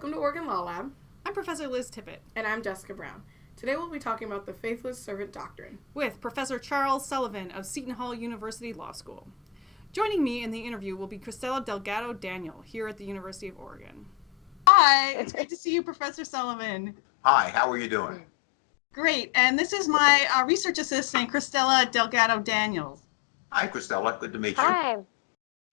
Welcome to Oregon Law Lab. I'm Professor Liz Tippett. And I'm Jessica Brown. Today we'll be talking about the Faithless Servant Doctrine. With Professor Charles Sullivan of Seton University Law School. Joining me in the interview will be Cristela Delgado Daniel here at the University of Oregon. Hi, it's great to see you, Professor Sullivan. Hi, how are you doing? Great, and this is my research assistant, Cristela Delgado Daniels. Hi, Cristela. Good to meet you. Hi.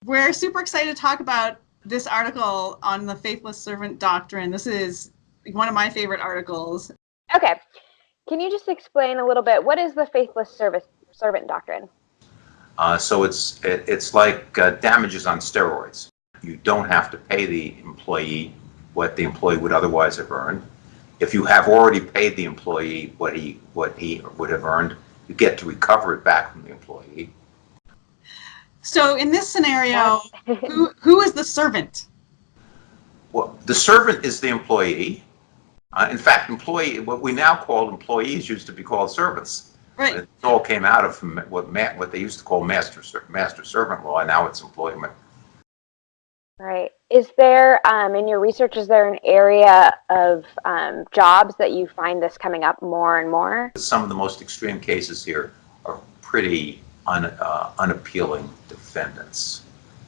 We're super excited to talk about this article on the Faithless Servant Doctrine. This is one of my favorite articles. Okay. Can you just explain a little bit, what is the Faithless Servant Doctrine? So it's like damages on steroids. You don't have to pay the employee what the employee would otherwise have earned. If you have already paid the employee what he would have earned, you get to recover it back from the employee. So in this scenario, who is the servant? Well, the servant is the employee. In fact, what we now call employees used to be called servants. Right. It all came out of what they used to call master-servant law, and now it's employment. Right. Is there, in your research, is there an area of jobs that you find this coming up more and more? Some of the most extreme cases here are pretty unappealing defendants.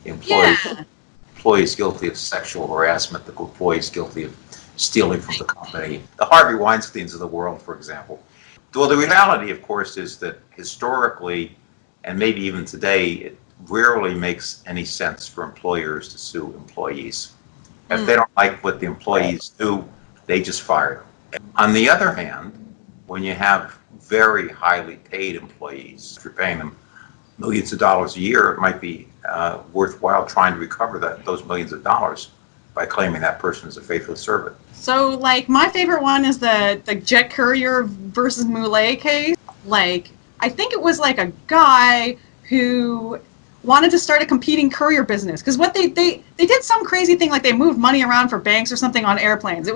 The employees guilty of sexual harassment, the employees guilty of stealing from the company, the Harvey Weinsteins of the world, for example. Well, the reality, of course, is that historically, and maybe even today, it rarely makes any sense for employers to sue employees. If they don't like what the employees do, they just fire them. On the other hand, when you have very highly paid employees, if you're paying them millions of dollars a year, it might be worthwhile trying to recover those millions of dollars by claiming that person is a faithless servant. So, like, my favorite one is the Jet Courier versus Moulet case. Like, I think it was like a guy who wanted to start a competing courier business because what they did some crazy thing, like they moved money around for banks or something on airplanes.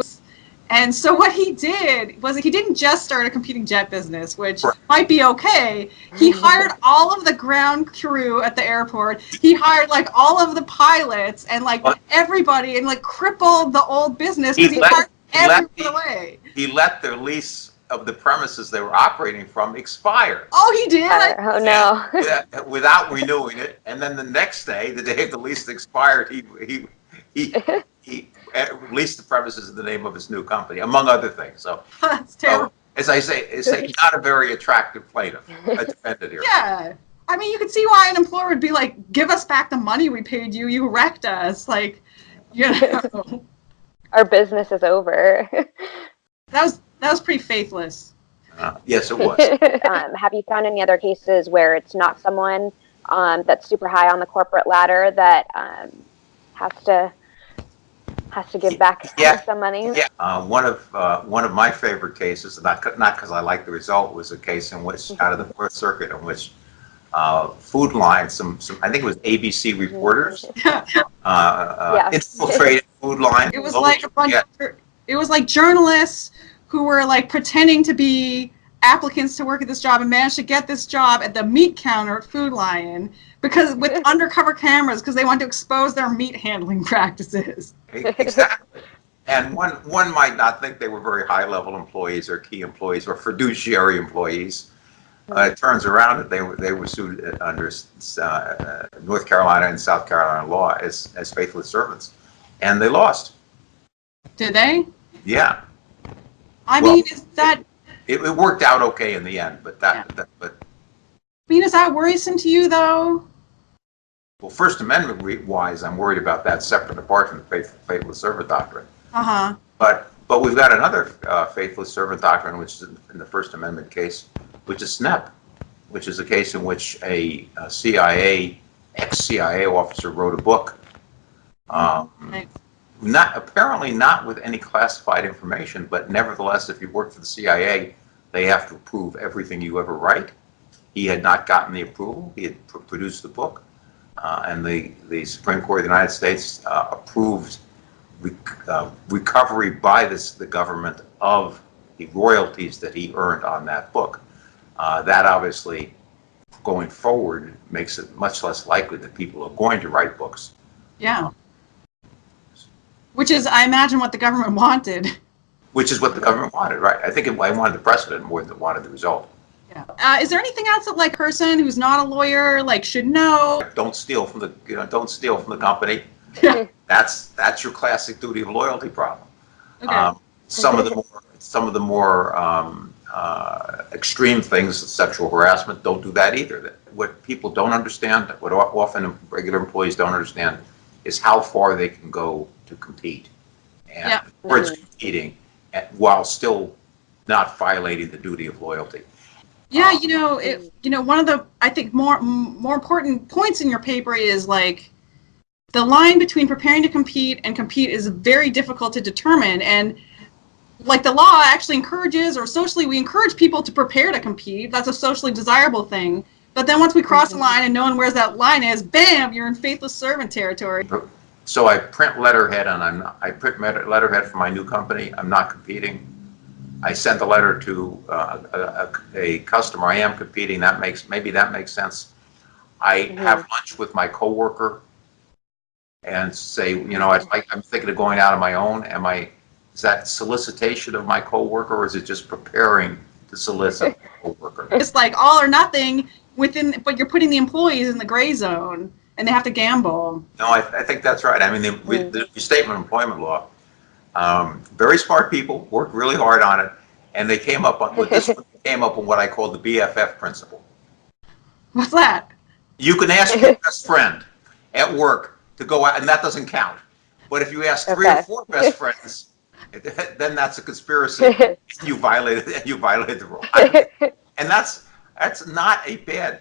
And so what he did was he didn't just start a competing jet business, which might be okay. He hired all of the ground crew at the airport. He hired like all of the pilots and like everybody and like crippled the old business because he hired everyone away. He let their lease of the premises they were operating from expire. Oh, he did? Oh, no. Without renewing it. And then the next day, the day the lease expired, he leased the premises in the name of his new company, among other things. So that's terrible. As I say, it's not a very attractive plaintiff, a defendant here. Yeah. I mean, you could see why an employer would be like, give us back the money we paid you. You wrecked us. Like, you know. Our business is over. That was pretty faithless. Yes, it was. Have you found any other cases where it's not someone that's super high on the corporate ladder that has to give back some money? Yeah. One of my favorite cases, not because I like the result, was a case in which out of the Fourth Circuit in which Food Line, some I think it was ABC reporters, infiltrated Food Line. It was like it was like journalists who were like pretending to be applicants to work at this job and managed to get this job at the meat counter at Food Lion because with undercover cameras because they wanted to expose their meat handling practices. Exactly. And one might not think they were very high-level employees or key employees or fiduciary employees. It turns around that they were sued under North Carolina and South Carolina law as faithless servants, and they lost. Did they? Yeah. I mean, is that? It worked out okay in the end, but I mean, is that worrisome to you though? Well, First Amendment wise, I'm worried about that separate and apart from the faithless servant doctrine. But we've got another faithless servant doctrine, which is in the First Amendment case, which is SNEP, which is a case in which a ex-CIA officer wrote a book. Apparently not with any classified information, but nevertheless, if you work for the CIA, they have to approve everything you ever write. He had not gotten the approval. He had produced the book, and the Supreme Court of the United States approved recovery by the government of the royalties that he earned on that book. That obviously, going forward, makes it much less likely that people are going to write books. Yeah. Which is, I imagine, what the government wanted. which is what the government wanted, right? I wanted the precedent more than it wanted the result. Yeah. Is there anything else that like person who's not a lawyer like should know? Don't steal from don't steal from the company. Yeah. That's your classic duty of loyalty problem. Okay. Some of the more extreme things, sexual harassment, don't do that either. What people don't understand, what often regular employees don't understand, is how far they can go to compete, and towards competing, while still not violating the duty of loyalty. Yeah, one of the, I think, more important points in your paper is like the line between preparing to compete and compete is very difficult to determine. And like the law actually encourages, or socially we encourage people to prepare to compete. That's a socially desirable thing. But then once we cross the line and no one where that line is, bam, you're in faithless servant territory. So I print letterhead, and I print letterhead for my new company. I'm not competing. I sent a letter to a customer. I am competing. Maybe that makes sense. I have lunch with my coworker and say, I'm thinking of going out on my own. Is that solicitation of my coworker, or is it just preparing to solicit my coworker? It's like all or nothing but you're putting the employees in the gray zone and they have to gamble. No, I think that's right. I mean, the restatement of employment law. Very smart people worked really hard on it, and they came up on what I call the BFF principle. What's that? You can ask your best friend at work to go out, and that doesn't count. But if you ask 3 or 4 best friends, then that's a conspiracy. You violated the rule. And that's not a bad.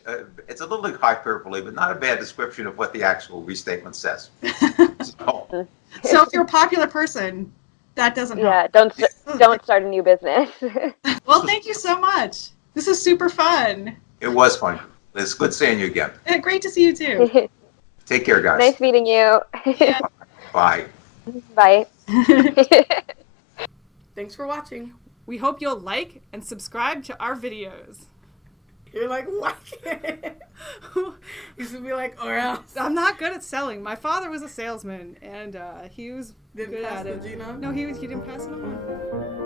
It's a little hyperbole, but not a bad description of what the actual restatement says. So if you're a popular person, that doesn't help. Don't start a new business. Well, thank you so much. This is super fun. It was fun. It's good seeing you again. Great to see you too. Take care, guys. Nice meeting you. Bye. Bye. Thanks for watching. We hope you'll like and subscribe to our videos. You're like, what? You should be like, or else. I'm not good at selling. My father was a salesman, and he was Didn't good pass at the it. genome? No, he didn't pass it on.